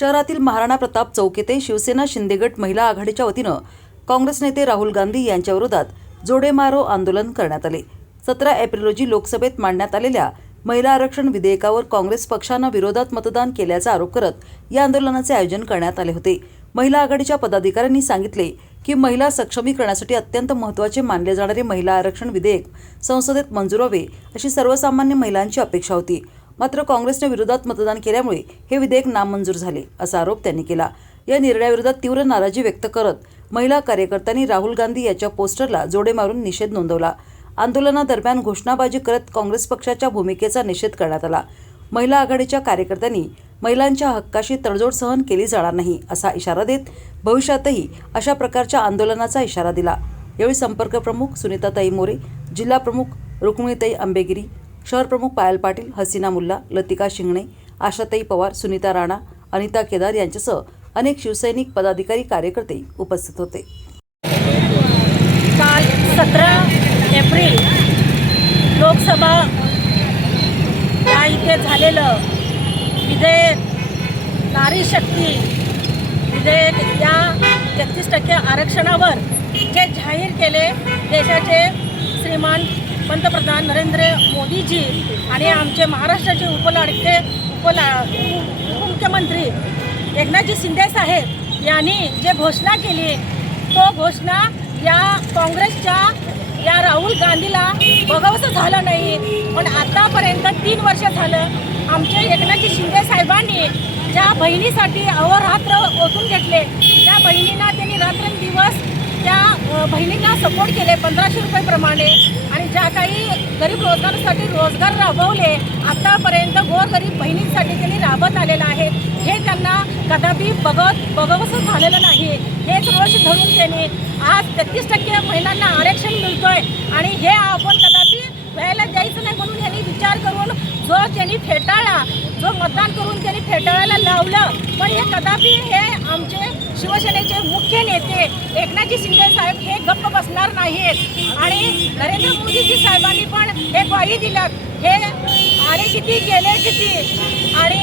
शहरातील महाराणा प्रताप चौक येथे शिवसेना शिंदे गट महिला आघाडीच्या वतीनं काँग्रेस नेते राहुल गांधी यांच्या विरोधात जोडे मारो आंदोलन करण्यात आले। 17 एप्रिल रोजी लोकसभेत मांडण्यात आलेल्या महिला आरक्षण विधेयकावर काँग्रेस पक्षानं विरोधात मतदान केल्याचा आरोप करत या आंदोलनाचे आयोजन करण्यात आले होते। महिला आघाडीच्या पदाधिकाऱ्यांनी सांगितले की महिला सक्षमीकरणासाठी अत्यंत महत्त्वाचे मानले जाणारे महिला आरक्षण विधेयक संसदेत मंजूर व्हावे अशी सर्वसामान्य महिलांची अपेक्षा होती। मात्र काँग्रेसने विरोधात मतदान केल्यामुळे हे विधेयक नामंजूर झाले असा आरोप त्यांनी केला। या निर्णयाविरोधात तीव्र नाराजी व्यक्त करत महिला कार्यकर्त्यांनी राहुल गांधी यांच्या पोस्टरला जोडे मारून निषेध नोंदवला। आंदोलनादरम्यान घोषणाबाजी करत काँग्रेस पक्षाच्या भूमिकेचा निषेध करण्यात आला। महिला आघाडीच्या कार्यकर्त्यांनी महिलांच्या हक्काशी तडजोड सहन केली जाणार नाही असा इशारा देत भविष्यातही अशा प्रकारच्या आंदोलनाचा इशारा दिला। यावेळी संपर्क प्रमुख सुनीताताई मोरे, जिल्हा प्रमुख रुक्मिणीताई आंबेगिरी, शहर प्रमुख पायल पाटील, हसीना मुल्ला, लतिका शिंगणे, आशाताई पवार, सुनीता राणा, अनिता केदार यांच्यासह अनेक शिवसैनिक पदाधिकारी कार्यकर्ते उपस्थित होते। काल 17 एप्रिल लोकसभा या इथे झालेलं विधेयक नारी शक्ती विधेयक या 33% आरक्षणावर जे जाहीर केले देशाचे श्रीमान पंतप्रधान नरेंद्र मोदीजी आणि आमचे महाराष्ट्राचे उपमुख्यमंत्री एकनाथजी शिंदे साहेब यांनी जे घोषणा केली तो घोषणा या काँग्रेसच्या या राहुल गांधीला बघावंसं झालं नाही। पण आतापर्यंत 3 वर्ष झालं आमचे एकनाथजी शिंदे साहेबांनी ज्या बहिणीसाठी अहोरात्र ओतून घेतले त्या बहिणींना त्यांनी रात्रंदिवस त्या बहिणींना सपोर्ट केले 1500 रुपये प्रमाणे आणि ज्या काही गरीब रोजगारासाठी रोजगार राबवले आतापर्यंत गोरगरीब बहिणींसाठी त्यांनी राबत आलेलं आहे। हे त्यांना कदापि बघावंसं झालेलं नाही। हेच रोष धरून त्यांनी आज 33% महिलांना आरक्षण मिळतोय आणि हे आपण कदापि व्हायला द्यायचं नाही म्हणून यांनी विचार करून जो त्यांनी फेटाळला जो मतदान करून त्यांनी फेटाळायला लावलं। पण हे कदापि हे आमचे शिवसेनेचे मुख्य नेते एकनाथजी शिंदे साहेब हे गप्प बसणार नाहीत आणि नरेंद्र मोदीजी साहेबांनी पण हे ग्वाही दिलं हे आले किती गेले किती आणि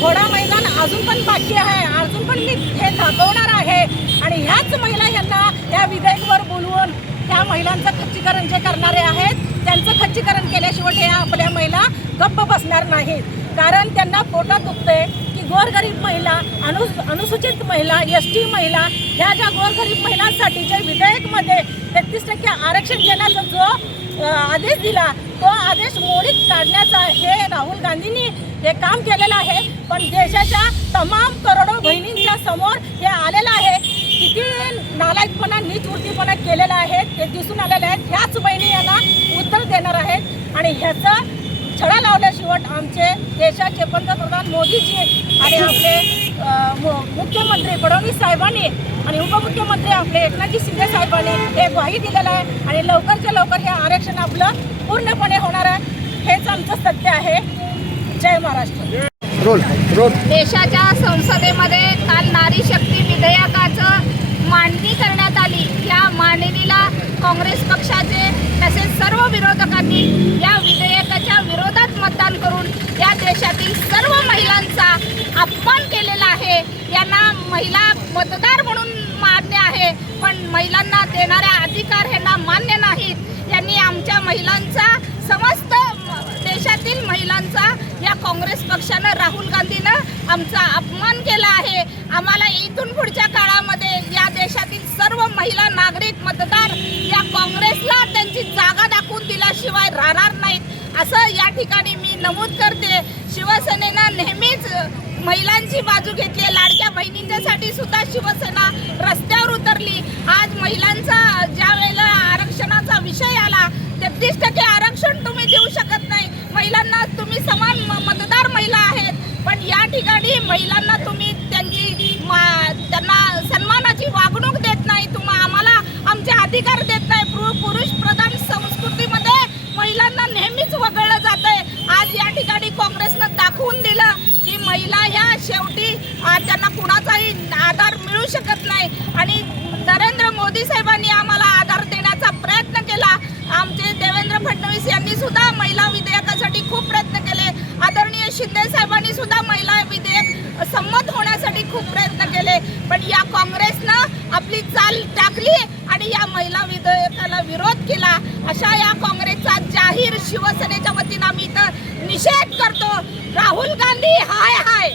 थोडा मैदान अजून पण बाकी आहे, अजून पण मी हे दाखवणार आहे आणि ह्याच महिला यांना या विधेयकावर बोलवून त्या महिलांचं खच्चीकरण जे करणारे आहेत त्यांचं खच्चीकरण केल्याशिवाय हे आपल्या महिला गप्प बसणार नाहीत। कारण त्यांना पोटात दुखतंय की गोरगरीब महिला अनुसूचित महिला ST महिला ह्या ज्या गोरगरीब महिलांसाठी जे विधेयकमध्ये 33% आरक्षण देण्याचा जो आदेश दिला तो आदेश मोडीत काढण्याचा हे राहुल गांधींनी हे काम केलेलं आहे। पण देशाच्या तमाम करोडो बहिणींच्या समोर हे आलेलं आहे किती नालायकपणा नीचवृत्तीपणा केलेला आहे ते दिसून आलेले आहेत। ह्याच बहिणी यांना उत्तर देणार आहेत आणि ह्याचा छडा लावल्याशिवाय आमचे देशाचे पंतप्रधान मोदीजी आणि आपले मुख्यमंत्री फडणवीस साहेबांनी आणि उपमुख्यमंत्री आपले एकनाथजी शिंदे साहेबांनी हे ग्वाही दिलेलं आहे आणि लवकरच्या लवकर हे आरक्षण आपलं पूर्णपणे होणार आहे। हेच आमचं सत्य आहे। जय महाराष्ट्र। देशाच्या संसदेमध्ये काल नारी शक्ती विधेयकाचं मांडणी करण्यात आली। या मांडणीला काँग्रेस पक्षाचे तसेच सर्व विरोधकांनी या विधेयकाच्या विरोधात मतदान करून या देशातील सर्व महिलांचा अपमान केलेला आहे। यांना महिला मतदार म्हणून मान्य आहे पण महिलांना देणाऱ्या अधिकार यांना मान्य नाहीत। यांनी आमच्या महिलांचा समस्त देशातील महिलांचा या काँग्रेस पक्षानं राहुल गांधीनं आमचा अपमान केला आहे। आम्हाला इथून पुढच्या काळामध्ये या देशातील सर्व महिला नागरिक मतदार या काँग्रेसला त्यांची जागा दाखवून दिल्याशिवाय राहणार नाहीत असं या ठिकाणी मी नमूद करते। शिवसेनेनं नेहमीच महिलांची बाजू घेतली। लाडक्या बहिणींच्यासाठी सुद्धा शिवसेना रस्त्यावर उतरली। आज महिलांचा ज्या वेळेला आरक्षणाचा विषय आला 33% आरक्षण तुम्ही देऊ शकत नाही, महिलांना तुम्ही समान मतदार महिला आहेत पण या ठिकाणी महिलांना तुम्ही त्यांना सन्मानाची वागणूक देत नाही, तुम्ही आम्हाला आमचे अधिकार देत नाही। पुरुष प्रधान संस्कृतीमध्ये महिलांना नेहमीच वगळलं जातंय। आज या ठिकाणी काँग्रेसनं दाखवून दिलं की महिला ह्या शेवटी त्यांना कुणाचाही आधार मिळू शकत नाही आणि नरेंद्र मोदी साहेबांनी आम्हाला आधार देण्याचा प्रयत्न केला। आमचे देवेंद्र फडणवीस यांनी सुद्धा महिला विधेयकासाठी खूप प्रयत्न केले। आदरणीय शिंदे साहेबांनी सुद्धा महिला विधेयक संमत होण्यासाठी खूप प्रयत्न केले, पण या काँग्रेसनं आपली चाल टाकली आणि या महिला विधेयकाला विरोध केला. अशा या काँग्रेसचा जाहीर शिवसेनेच्या वतीनं आम्ही इथं निषेध करतो. राहुल गांधी हाय हाय.